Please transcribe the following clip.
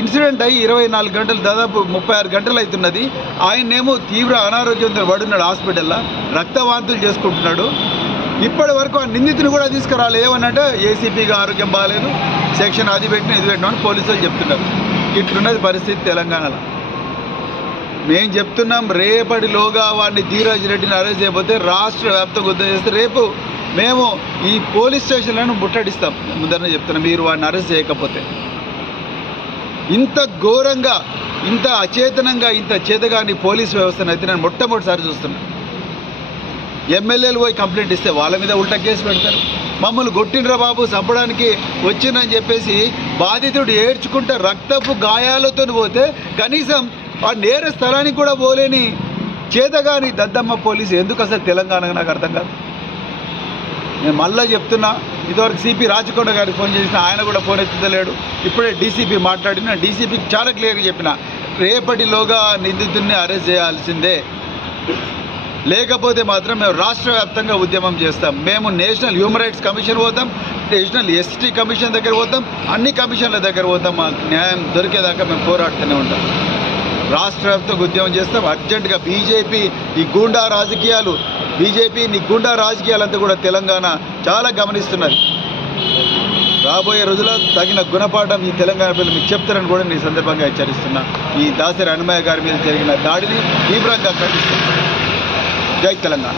Incident అయ్యి 24 గంటలు దాదాపు 36 గంటలు అవుతున్నది. ఆయన్నేమో తీవ్ర అనారోగ్యంతో పడున్నాడు హాస్పిటల్లో, రక్తవాంతులు చేసుకుంటున్నాడు. ఇప్పటి వరకు ఆ నిందితుని కూడా తీసుకురాలి. ఏమన్నట్టు ఏసీపీగా ఆరోగ్యం బాగాలేదు, సెక్షన్ అది పెట్టిన ఇది పెట్టినా అని పోలీసులు చెప్తున్నారు. ఇట్లున్నది పరిస్థితి తెలంగాణలో. మేము చెప్తున్నాం, రేపటిలోగా వాడిని ధీరజ్ రెడ్డిని అరెస్ట్ చేయకపోతే రాష్ట్ర వ్యాప్తంగా ఉద్యమం చేస్తే రేపు మేము ఈ పోలీస్ స్టేషన్లను ముట్టడిస్తాం. ముందరనే చెప్తున్నాం, మీరు వాడిని అరెస్ట్ చేయకపోతే. ఇంత ఘోరంగా, ఇంత అచేతనంగా, ఇంత చేతగాని పోలీస్ వ్యవస్థను అయితే నేను మొట్టమొదటిసారి చూస్తున్నాను. ఎమ్మెల్యేలు పోయి కంప్లైంట్ ఇస్తే వాళ్ళ మీద ఉల్టా కేసు పెడతారు. మమ్మల్ని కొట్టిండ్రా బాబు, చంపడానికి వచ్చిందని చెప్పేసి బాధితుడు ఏడ్చుకుంటే రక్తపు గాయాలతో పోతే కనీసం ఆ నేర స్థలానికి కూడా పోలేని చేతగాని దద్దమ్మ పోలీసు ఎందుకు అసలు తెలంగాణకు నాకు అర్థం కాదు. నేను మళ్ళీ చెప్తున్నా, ఇదివరకు సిపి రాచకొండ గారికి ఫోన్ చేసిన ఆయన కూడా ఫోన్ ఎత్తుతలేడు. ఇప్పుడే డీసీపీ మాట్లాడిన, డీసీపీకి చాలా క్లియర్గా చెప్పిన, రేపటిలోగా నిందితుడిని అరెస్ట్ చేయాల్సిందే, లేకపోతే మాత్రం మేము రాష్ట్ర వ్యాప్తంగా ఉద్యమం చేస్తాం. మేము నేషనల్ హ్యూమన్ రైట్స్ కమిషన్ పోతాం, నేషనల్ ఎస్టీ కమిషన్ దగ్గర పోతాం, అన్ని కమిషన్ల దగ్గర పోతాం. మాకు న్యాయం దొరికేదాకా మేము పోరాడుతూనే ఉంటాం. రాష్ట్ర వ్యాప్తంగా ఉద్యమం చేస్తాం. అర్జెంటుగా బీజేపీ ఈ గూండా రాజకీయాలు, బీజేపీ గూండా రాజకీయాలంతా కూడా తెలంగాణ చాలా గమనిస్తున్నది. రాబోయే రోజుల్లో తగిన గుణపాఠం ఈ తెలంగాణ పిల్లలు మీకు చెప్తారని కూడా నేను సందర్భంగా హెచ్చరిస్తున్నా. ఈ దాసరి అన్నమయ్య గారి మీద జరిగిన దాడిని తీవ్రంగా ఖండిస్తున్నాను. జై తెలంగాణ.